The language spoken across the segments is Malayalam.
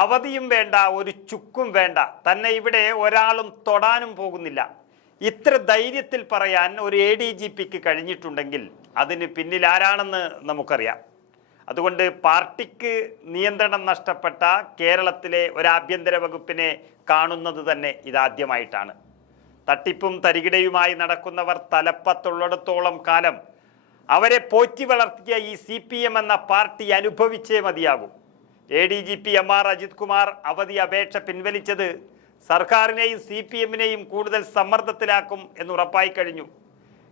അവധിയും വേണ്ട ഒരു ചുക്കും വേണ്ട. തന്നെ ഇവിടെ ഒരാളും തൊടാനും പോകുന്നില്ല. ഇത്ര ധൈര്യത്തിൽ പറയാൻ ഒരു എ ഡി ജി പിക്ക് കഴിഞ്ഞിട്ടുണ്ടെങ്കിൽ അതിന് പിന്നിൽ ആരാണെന്ന് നമുക്കറിയാം. അതുകൊണ്ട് പാർട്ടിക്ക് നിയന്ത്രണം നഷ്ടപ്പെട്ട കേരളത്തിലെ ഒരു ആഭ്യന്തര വകുപ്പിനെ കാണുന്നത് തന്നെ ഇതാദ്യമായിട്ടാണ്. തട്ടിപ്പും തരികിടയുമായി നടക്കുന്നവർ തലപ്പത്തുള്ളിടത്തോളം കാലം അവരെ പോറ്റി വളർത്തിയ ഈ സി എന്ന പാർട്ടി അനുഭവിച്ചേ മതിയാകും. A D G P M R Ajith Kumar അവധി അപേക്ഷ പിൻവലിച്ചത് സർക്കാരിനെയും സി പി എമ്മിനെയും കൂടുതൽ സമ്മർദ്ദത്തിലാക്കും എന്ന് ഉറപ്പായി കഴിഞ്ഞു.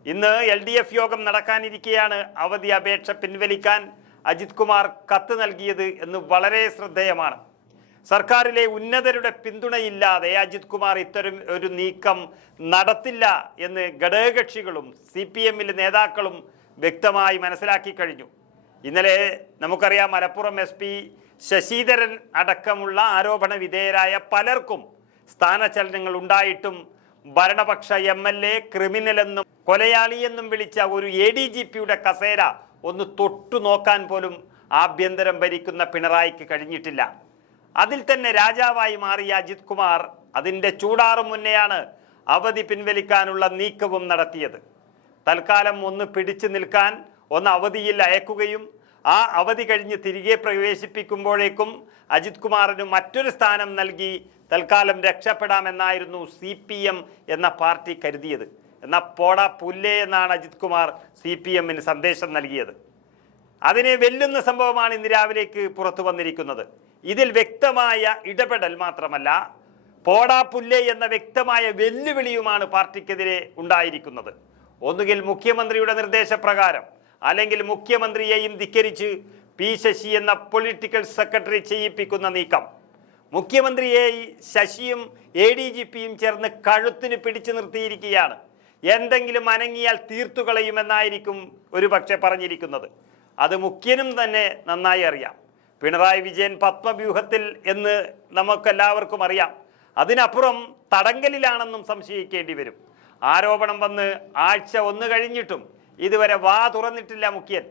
ഇന്ന് എൽ ഡി എഫ് യോഗം നടക്കാനിരിക്കെയാണ് അവധി അപേക്ഷ പിൻവലിക്കാൻ അജിത് കുമാർ കത്ത് നൽകിയത് എന്ന് വളരെ ശ്രദ്ധേയമാണ്. സർക്കാരിലെ ഉന്നതരുടെ പിന്തുണയില്ലാതെ അജിത് കുമാർ ഇത്തരം ഒരു നീക്കം നടത്തില്ല എന്ന് ഘടകകക്ഷികളും സി പി എമ്മിലെ നേതാക്കളും വ്യക്തമായി മനസ്സിലാക്കി കഴിഞ്ഞു. ഇന്നലെ നമുക്കറിയാം മലപ്പുറം എസ് പി ശശിധരൻ അടക്കമുള്ള ആരോപണ വിധേയരായ പലർക്കും സ്ഥാനചലനങ്ങൾ ഉണ്ടായിട്ടും ഭരണപക്ഷ എം എൽ എ ക്രിമിനലെന്നും കൊലയാളിയെന്നും വിളിച്ച ഒരു എ ഡി ജി പിയുടെ കസേര ഒന്ന് തൊട്ടു നോക്കാൻ പോലും ആഭ്യന്തരം ഭരിക്കുന്ന പിണറായിക്ക് കഴിഞ്ഞിട്ടില്ല. അതിൽ തന്നെ രാജാവായി മാറിയ അജിത് കുമാർ അതിന്റെ ചൂടാറും മുന്നെയാണ് അവധി പിൻവലിക്കാനുള്ള നീക്കവും നടത്തിയത്. തൽക്കാലം ഒന്ന് പിടിച്ചു നിൽക്കാൻ ഒന്ന് അവധിയിൽ അയക്കുകയും ആ അവധി കഴിഞ്ഞ് തിരികെ പ്രവേശിപ്പിക്കുമ്പോഴേക്കും അജിത് കുമാറിന് മറ്റൊരു സ്ഥാനം നൽകി തൽക്കാലം രക്ഷപ്പെടാമെന്നായിരുന്നു സി പി എം എന്ന പാർട്ടി കരുതിയത്. എന്നാൽ പോടാ പുല്ലേ എന്നാണ് അജിത് കുമാർ സി പി എമ്മിന് സന്ദേശം നൽകിയത്. അതിനെ വെല്ലുന്ന സംഭവമാണ് ഇന്ന് രാവിലേക്ക് പുറത്തു വന്നിരിക്കുന്നത്. ഇതിൽ വ്യക്തമായ ഇടപെടൽ മാത്രമല്ല പോടാ പുല്ലേ എന്ന വ്യക്തമായ വെല്ലുവിളിയുമാണ് പാർട്ടിക്കെതിരെ ഉണ്ടായിരിക്കുന്നത്. ഒന്നുകിൽ മുഖ്യമന്ത്രിയുടെ നിർദ്ദേശപ്രകാരം അല്ലെങ്കിൽ മുഖ്യമന്ത്രിയെയും ധിക്കരിച്ച് പി ശശി എന്ന പൊളിറ്റിക്കൽ സെക്രട്ടറി ചെയ്യിപ്പിക്കുന്ന നീക്കം. മുഖ്യമന്ത്രിയെ ശശിയും എ ഡി ജി പിയും ചേർന്ന് കഴുത്തിന് പിടിച്ചു നിർത്തിയിരിക്കുകയാണ്. എന്തെങ്കിലും അനങ്ങിയാൽ തീർത്തു കളയുമെന്നായിരിക്കും ഒരു പക്ഷെ പറഞ്ഞിരിക്കുന്നത്. അത് മുഖ്യനും തന്നെ നന്നായി അറിയാം. പിണറായി വിജയൻ പത്മവ്യൂഹത്തിൽ എന്ന് നമുക്കെല്ലാവർക്കും അറിയാം. അതിനപ്പുറം തടങ്കലിലാണെന്നും സംശയിക്കേണ്ടി വരും. ആരോപണം വന്ന് ആഴ്ച ഒന്ന് കഴിഞ്ഞിട്ടും ഇതുവരെ വാ തുറന്നിട്ടില്ല മുഖ്യൻ.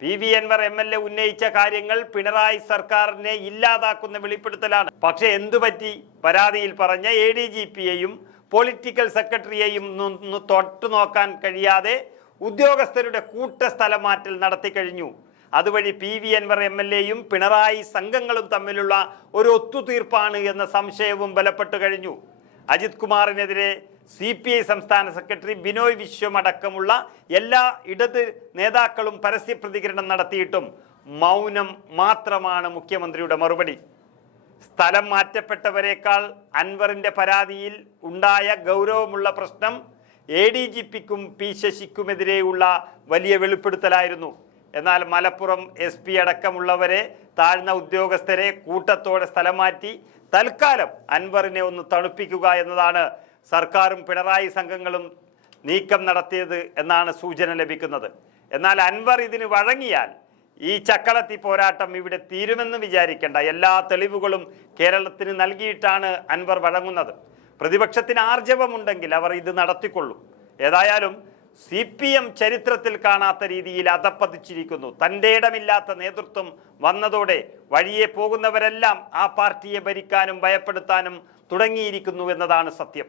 P V Anvar M L A ഉന്നയിച്ച കാര്യങ്ങൾ പിണറായി സർക്കാരിനെ ഇല്ലാതാക്കുന്ന വെളിപ്പെടുത്തലാണ്. പക്ഷെ എന്തുപറ്റി പരാതിയിൽ പറഞ്ഞ എ ഡി ജി പിയെയും പൊളിറ്റിക്കൽ സെക്രട്ടറിയെയും തൊട്ടു നോക്കാൻ കഴിയാതെ ഉദ്യോഗസ്ഥരുടെ കൂട്ട സ്ഥലം മാറ്റൽ നടത്തി കഴിഞ്ഞു. അതുവഴി P V Anvar M L എയും പിണറായി സംഘങ്ങളും തമ്മിലുള്ള ഒരു ഒത്തുതീർപ്പാണ് എന്ന സംശയവും ബലപ്പെട്ടു കഴിഞ്ഞു. അജിത് കുമാറിനെതിരെ സി പി ഐ സംസ്ഥാന സെക്രട്ടറി ബിനോയ് വിശ്വം അടക്കമുള്ള എല്ലാ ഇടത് നേതാക്കളും പരസ്യ പ്രതികരണം നടത്തിയിട്ടും മൗനം മാത്രമാണ് മുഖ്യമന്ത്രിയുടെ മറുപടി. സ്ഥലം മാറ്റപ്പെട്ടവരെക്കാൾ അൻവറിന്റെ പരാതിയിൽ ഉണ്ടായ ഗൗരവമുള്ള പ്രശ്നം എ ഡി ജി പിക്കും പി ശശിക്കുമെതിരെയുള്ള വലിയ വെളിപ്പെടുത്തലായിരുന്നു. എന്നാൽ മലപ്പുറം എസ് പി അടക്കമുള്ളവരെ താഴ്ന്ന ഉദ്യോഗസ്ഥരെ കൂട്ടത്തോടെ സ്ഥലം മാറ്റി തൽക്കാലം അൻവറിനെ ഒന്ന് തണുപ്പിക്കുക എന്നതാണ് സർക്കാരും പിണറായി സംഘങ്ങളും നീക്കം നടത്തിയത് എന്നാണ് സൂചന ലഭിക്കുന്നത്. എന്നാൽ അൻവർ ഇതിന് വഴങ്ങിയാൽ ഈ ചക്കളത്തി പോരാട്ടം ഇവിടെ തീരുമെന്ന് വിചാരിക്കേണ്ട എല്ലാ തെളിവുകളും കേരളത്തിന് നൽകിയിട്ടാണ് അൻവർ വഴങ്ങുന്നത്. പ്രതിപക്ഷത്തിന് ആർജവമുണ്ടെങ്കിൽ അവർ ഇത് നടത്തിക്കൊള്ളും. ഏതായാലും സി പി എം ചരിത്രത്തിൽ കാണാത്ത രീതിയിൽ അതപ്പതിച്ചിരിക്കുന്നു. തന്റെ ഇടമില്ലാത്ത നേതൃത്വം വന്നതോടെ വഴിയെ പോകുന്നവരെല്ലാം ആ പാർട്ടിയെ ഭരിക്കാനും ഭയപ്പെടുത്താനും തുടങ്ങിയിരിക്കുന്നു എന്നതാണ് സത്യം.